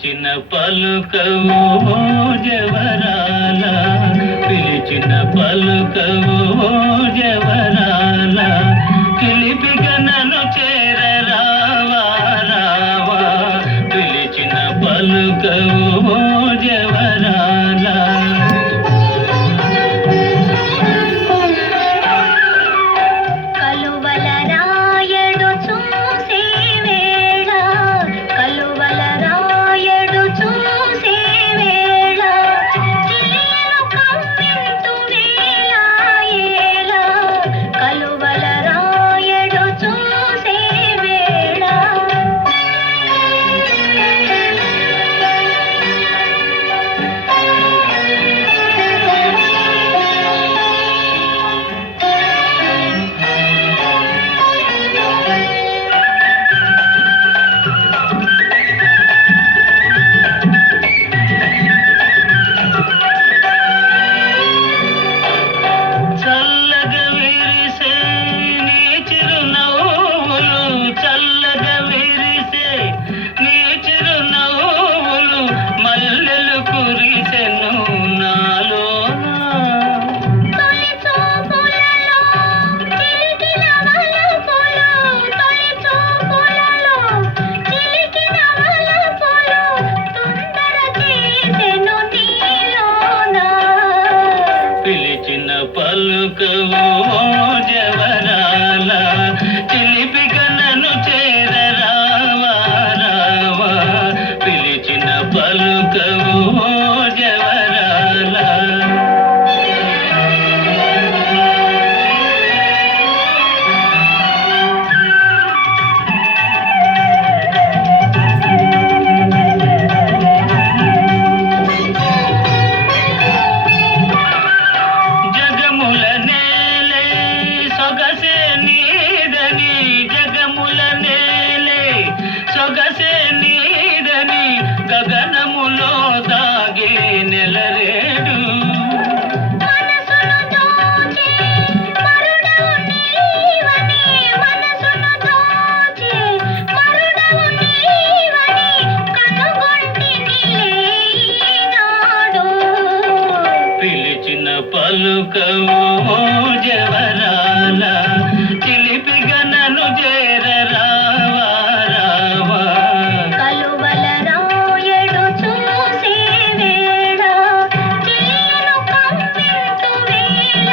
పిలిచిన పలుకవు జవరాల పిలిచిన పలుకవు జవరాల కిలిపి గణను చేరరావారావా పిలిచిన పలుకవు పలుకవో జవనాల చిలిపిగా నన్ను చేరరావా రావా పిలిచిన పలుకవో పలుకవు జవరాల చిలిపి గనను చేర రావారావా కలువల రాయడు చూసి వేళ చిల్లను కంపింతు వేళ